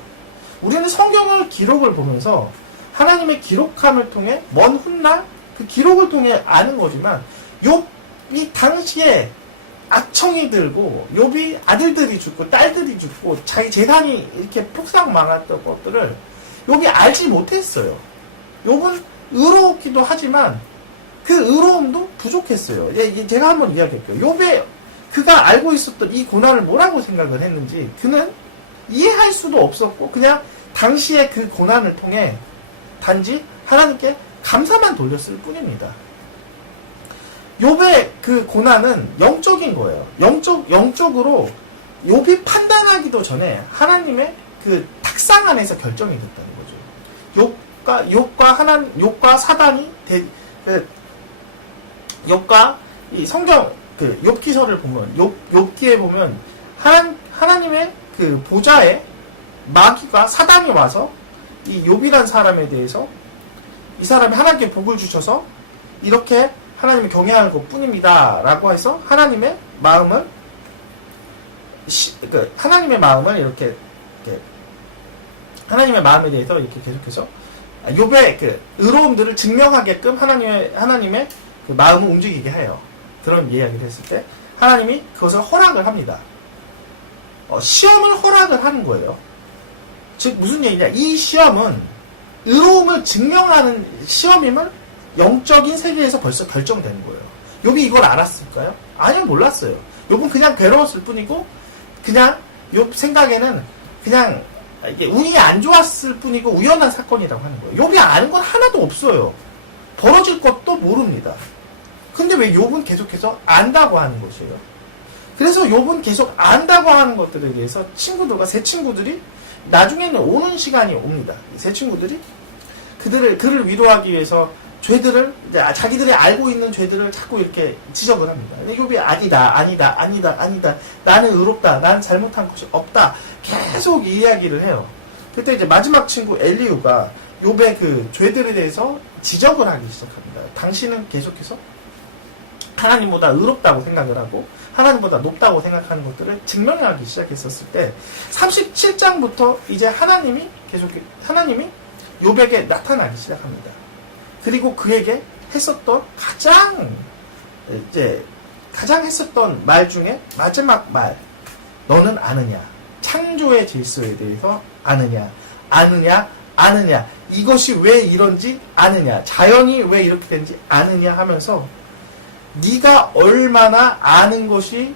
우리는 성경을 기록을 보면서 하나님의 기록함을 통해 먼 훗날 그 기록을 통해 아는 거지만 욥이 당시에 악청이 들고 욥이 아들들이 죽고 딸들이 죽고 자기 재산이 이렇게 폭삭 망했던 것들을 욥이 알지 못했어요. 욥은 의로웠기도 하지만 그 의로움도 부족했어요. 제가 한번 이야기할게요. 욥의 그가 알고 있었던 이 고난을 뭐라고 생각을 했는지 그는 이해할 수도 없었고 그냥 당시에 그 고난을 통해 단지 하나님께 감사만 돌렸을 뿐입니다. 욥의 그 고난은 영적인 거예요. 영적으로 욥이 판단하기도 전에 하나님의 그 탁상 안에서 결정이 됐다는 거죠. 욥과 사단이 욥과 이 성경 그 욥기서를 보면 욥기에 보면 하나님의 그 보좌에 마귀가 사단이 와서 이 욥이란 사람에 대해서 이 사람이 하나님께 복을 주셔서 이렇게 하나님을 경외하는 것 뿐입니다. 라고 해서 하나님의 마음을 이렇게 하나님의 마음에 대해서 이렇게 계속해서 욥의 그 의로움들을 증명하게끔 하나님의 그 마음을 움직이게 해요. 그런 이야기를 했을 때 하나님이 그것을 허락을 합니다. 시험을 허락을 하는 거예요. 즉 무슨 얘기냐? 이 시험은 의로움을 증명하는 시험임을 영적인 세계에서 벌써 결정되는 거예요. 욥이 이걸 알았을까요? 아니요, 몰랐어요. 욥은 그냥 괴로웠을 뿐이고 그냥 욥 생각에는 그냥 이게 운이 안 좋았을 뿐이고 우연한 사건이라고 하는 거예요. 욥이 아는 건 하나도 없어요. 벌어질 것도 모릅니다. 근데 왜 욥은 계속해서 안다고 하는 것이에요? 그래서 욥은 계속 안다고 하는 것들에 대해서 새 친구들이 나중에는 오는 시간이 옵니다. 새 친구들이 그를 위로하기 위해서 죄들을 자기들이 알고 있는 죄들을 자꾸 이렇게 지적을 합니다. 근데 욥이 아니다. 나는 의롭다. 나는 잘못한 것이 없다. 계속 이야기를 해요. 그때 이제 마지막 친구 엘리후가 욥의 그 죄들에 대해서 지적을 하기 시작합니다. 당신은 계속해서 하나님보다 의롭다고 생각을 하고 하나님보다 높다고 생각하는 것들을 증명하기 시작했었을 때 37장부터 이제 하나님이 욥에게 나타나기 시작합니다. 그리고 그에게 했었던 가장 했었던 말 중에 마지막 말, 너는 아느냐? 창조의 질서에 대해서 아느냐, 아느냐, 아느냐, 이것이 왜 이런지 아느냐, 자연이 왜 이렇게 된지 아느냐 하면서 네가 얼마나 아는 것이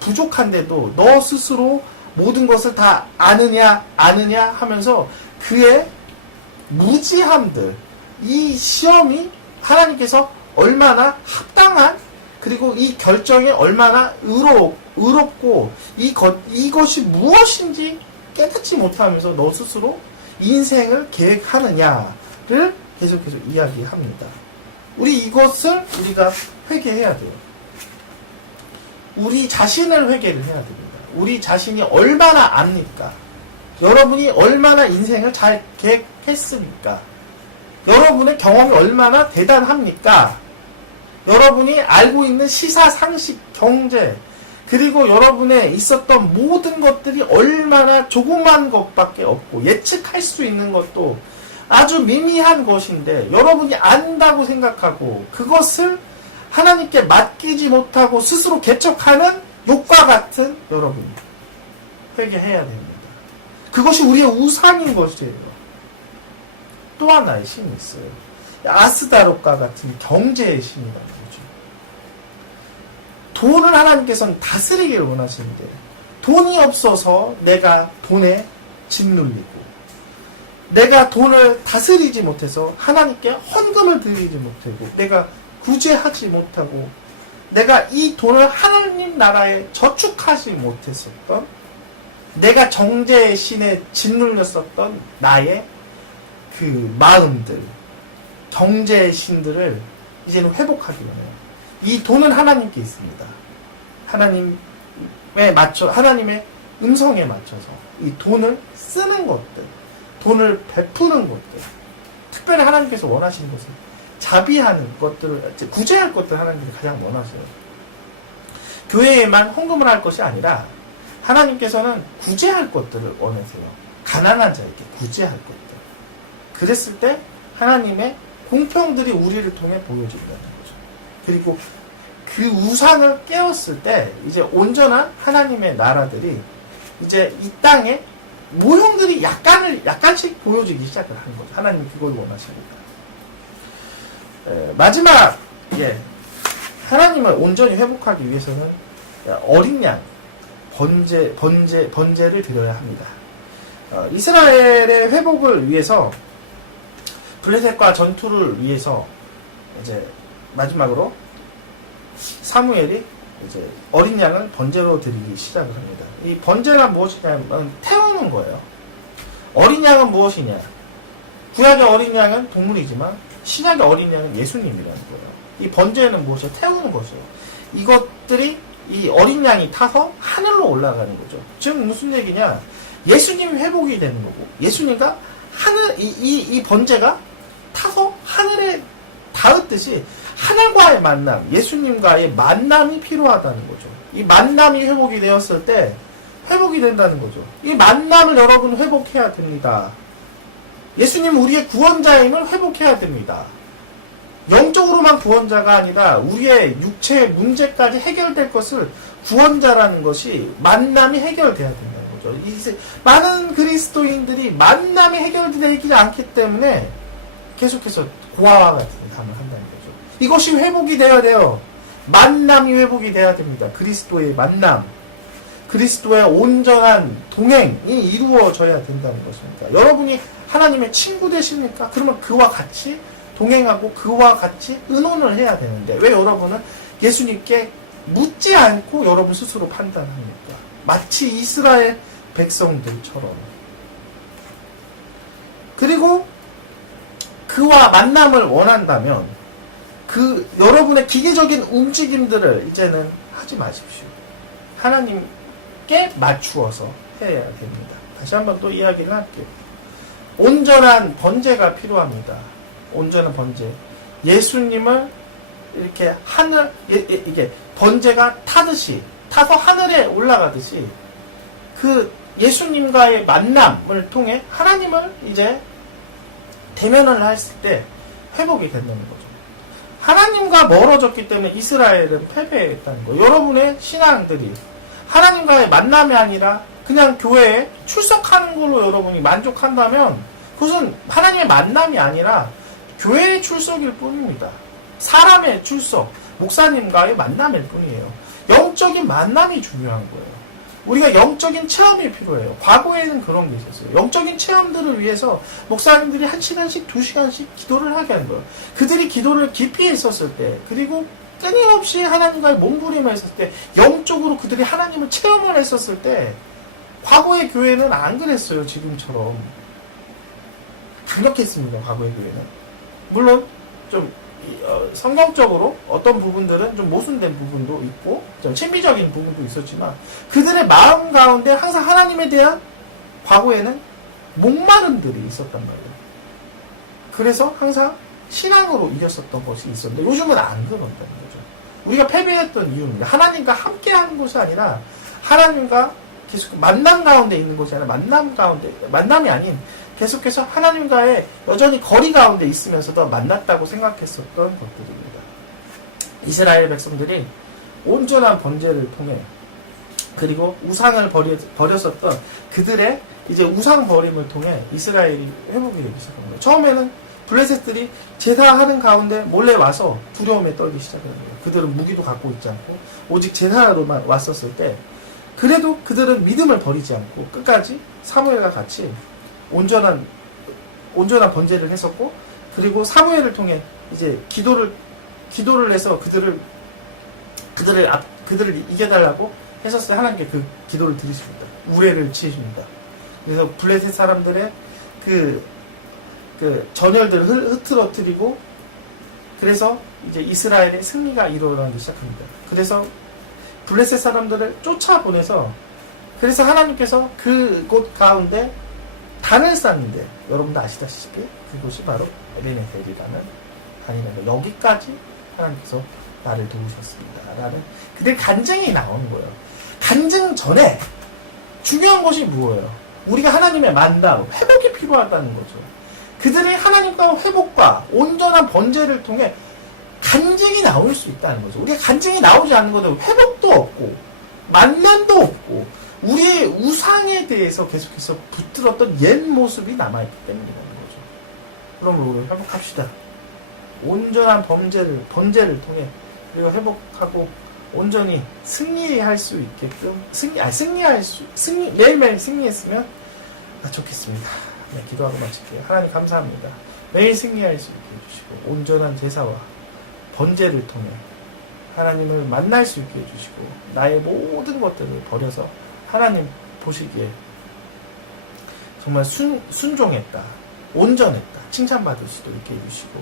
부족한데도 너 스스로 모든 것을 다 아느냐, 아느냐 하면서 그의 무지함들, 이 시험이 하나님께서 얼마나 합당한, 그리고 이 결정이 얼마나 의롭고 이것이 무엇인지 깨닫지 못하면서 너 스스로 인생을 계획하느냐를 계속해서 이야기합니다. 이것을 우리가 회개해야 돼요. 우리 자신을 회개를 해야 됩니다. 우리 자신이 얼마나 압니까? 여러분이 얼마나 인생을 잘 계획했습니까? 여러분의 경험이 얼마나 대단합니까? 여러분이 알고 있는 시사, 상식, 경제, 그리고 여러분에 있었던 모든 것들이 얼마나 조그만 것밖에 없고 예측할 수 있는 것도 아주 미미한 것인데 여러분이 안다고 생각하고 그것을 하나님께 맡기지 못하고 스스로 개척하는 욕과 같은 여러분, 회개해야 됩니다. 그것이 우리의 우상인 것이에요. 또 하나의 신이 있어요. 아스다롯과 같은 경제의 신이라는 거죠. 돈을 하나님께서는 다스리길 원하시는데 돈이 없어서 내가 돈에 짓눌리고 내가 돈을 다스리지 못해서 하나님께 헌금을 드리지 못하고 내가 구제하지 못하고 내가 이 돈을 하나님 나라에 저축하지 못했었던 내가 정제의 신에 짓눌렸었던 나의 그 마음들, 경제의 신들을 이제는 회복하기 원해요. 이 돈은 하나님께 있습니다. 하나님의 음성에 맞춰서 이 돈을 쓰는 것들, 돈을 베푸는 것들, 특별히 하나님께서 원하시는 것은 자비하는 것들을, 구제할 것들을 하나님께서 가장 원하세요. 교회에만 헌금을 할 것이 아니라 하나님께서는 구제할 것들을 원하세요. 가난한 자에게 구제할 것들. 그랬을 때 하나님의 공평들이 우리를 통해 보여진다는 거죠. 그리고 그 우상을 깨웠을 때 이제 온전한 하나님의 나라들이 이제 이 땅에 모형들이 약간씩 보여지기 시작을 하는 거죠. 하나님 그걸 원하십니다. 마지막, 하나님을 온전히 회복하기 위해서는 어린 양, 번제를 드려야 합니다. 이스라엘의 회복을 위해서 블레셋과 전투를 위해서 이제 마지막으로 사무엘이 이제 어린 양을 번제로 드리기 시작을 합니다. 이 번제란 무엇이냐면 태우는 거예요. 어린 양은 무엇이냐? 구약의 어린 양은 동물이지만 신약의 어린 양은 예수님이라는 거예요. 이 번제는 무엇이냐? 태우는 것이에요. 이것들이 이 어린 양이 타서 하늘로 올라가는 거죠. 즉 무슨 얘기냐? 예수님이 회복이 되는 거고 예수님과 이 번제가 타서 하늘에 닿았듯이 하늘과의 만남, 예수님과의 만남이 필요하다는 거죠. 이 만남이 회복이 되었을 때 회복이 된다는 거죠. 이 만남을 여러분 회복해야 됩니다. 예수님은 우리의 구원자임을 회복해야 됩니다. 영적으로만 구원자가 아니라 우리의 육체의 문제까지 해결될 것을 구원자라는 것이 만남이 해결돼야 된다는 거죠. 많은 그리스도인들이 만남이 해결되지 않기 때문에 계속해서 고아와 같은 삶을 한다는 거죠. 이것이 회복이 되어야 돼요. 만남이 회복이 돼야 됩니다. 그리스도의 만남, 그리스도의 온전한 동행이 이루어져야 된다는 것입니다. 여러분이 하나님의 친구 되십니까? 그러면 그와 같이 동행하고 그와 같이 의논을 해야 되는데 왜 여러분은 예수님께 묻지 않고 여러분 스스로 판단합니까? 마치 이스라엘 백성들처럼. 그리고 그와 만남을 원한다면 여러분의 기계적인 움직임들을 이제는 하지 마십시오. 하나님께 맞추어서 해야 됩니다. 다시 한번 또 이야기를 할게요. 온전한 번제가 필요합니다. 온전한 번제. 예수님을 이렇게 이게 번제가 타서 하늘에 올라가듯이 그 예수님과의 만남을 통해 하나님을 이제 대면을 했을 때 회복이 된다는 거죠. 하나님과 멀어졌기 때문에 이스라엘은 패배했다는 거예요. 여러분의 신앙들이 하나님과의 만남이 아니라 그냥 교회에 출석하는 걸로 여러분이 만족한다면 그것은 하나님의 만남이 아니라 교회의 출석일 뿐입니다. 사람의 출석, 목사님과의 만남일 뿐이에요. 영적인 만남이 중요한 거예요. 우리가 영적인 체험이 필요해요. 과거에는 그런 게 있었어요. 영적인 체험들을 위해서 목사님들이 1시간씩 2시간씩 기도를 하게 하는 거예요. 그들이 기도를 깊이 했었을 때, 그리고 끊임없이 하나님과의 몸부림을 했을 때, 영적으로 그들이 하나님을 체험을 했었을 때, 과거의 교회는 안 그랬어요. 지금처럼 강력했습니다. 과거의 교회는. 물론 좀 성경적으로 어떤 부분들은 좀 모순된 부분도 있고 좀 친미적인 부분도 있었지만 그들의 마음 가운데 항상 하나님에 대한 과거에는 목마름들이 있었단 말이에요. 그래서 항상 신앙으로 이겼었던 것이 있었는데 요즘은 안 그런다는 거죠. 우리가 패배했던 이유입니다. 하나님과 함께하는 것이 아니라 하나님과 계속 만남 가운데 있는 것이 아니라 만남이 아닌 계속해서 하나님과의 여전히 거리 가운데 있으면서도 만났다고 생각했었던 것들입니다. 이스라엘 백성들이 온전한 번제를 통해 그리고 우상을 버렸었던 그들의 이제 우상 버림을 통해 이스라엘이 회복이 되기 시작한 거예요. 처음에는 블레셋들이 제사하는 가운데 몰래 와서 두려움에 떨기 시작한 거예요. 그들은 무기도 갖고 있지 않고 오직 제사로만 왔었을 때 그래도 그들은 믿음을 버리지 않고 끝까지 사무엘과 같이 온전한 번제를 했었고, 그리고 사무엘을 통해 이제 기도를 해서 그들을 이겨달라고 했었어요. 하나님께 그 기도를 들으십니다. 우레를 치십니다. 그래서 블레셋 사람들의 그 전열들을 흐트러뜨리고, 그래서 이제 이스라엘의 승리가 일어나기 시작합니다. 그래서 블레셋 사람들을 쫓아보내서, 그래서 하나님께서 그곳 가운데 단을 쌓는데 여러분도 아시다시피 그곳이 바로 에베네셀이라는 단이라는 여기까지 하나님께서 나를 도우셨습니다 라는 그들의 간증이 나오는 거예요. 간증 전에 중요한 것이 무엇이에요? 우리가 하나님의 만남, 회복이 필요하다는 거죠. 그들의 하나님과 회복과 온전한 번제를 통해 간증이 나올 수 있다는 거죠. 우리가 간증이 나오지 않는 것은 회복도 없고 만남도 없고 우리의 우상에 대해서 계속해서 붙들었던 옛 모습이 남아있기 때문이라는 거죠. 그럼 우리 회복합시다. 온전한 번제를 통해 우리가 회복하고 온전히 승리할 수 있게끔 매일매일 승리했으면 좋겠습니다. 네, 기도하고 마칠게요. 하나님 감사합니다. 매일 승리할 수 있게 해주시고 온전한 제사와 번제를 통해 하나님을 만날 수 있게 해주시고 나의 모든 것들을 버려서 하나님 보시기에 정말 순종했다, 온전했다, 칭찬받을 수도 있게 해주시고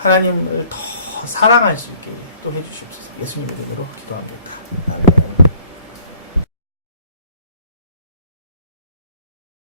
하나님을 더 사랑할 수 있게 또 해주시옵소서. 예수님의 이름으로 기도합니다. 아멘.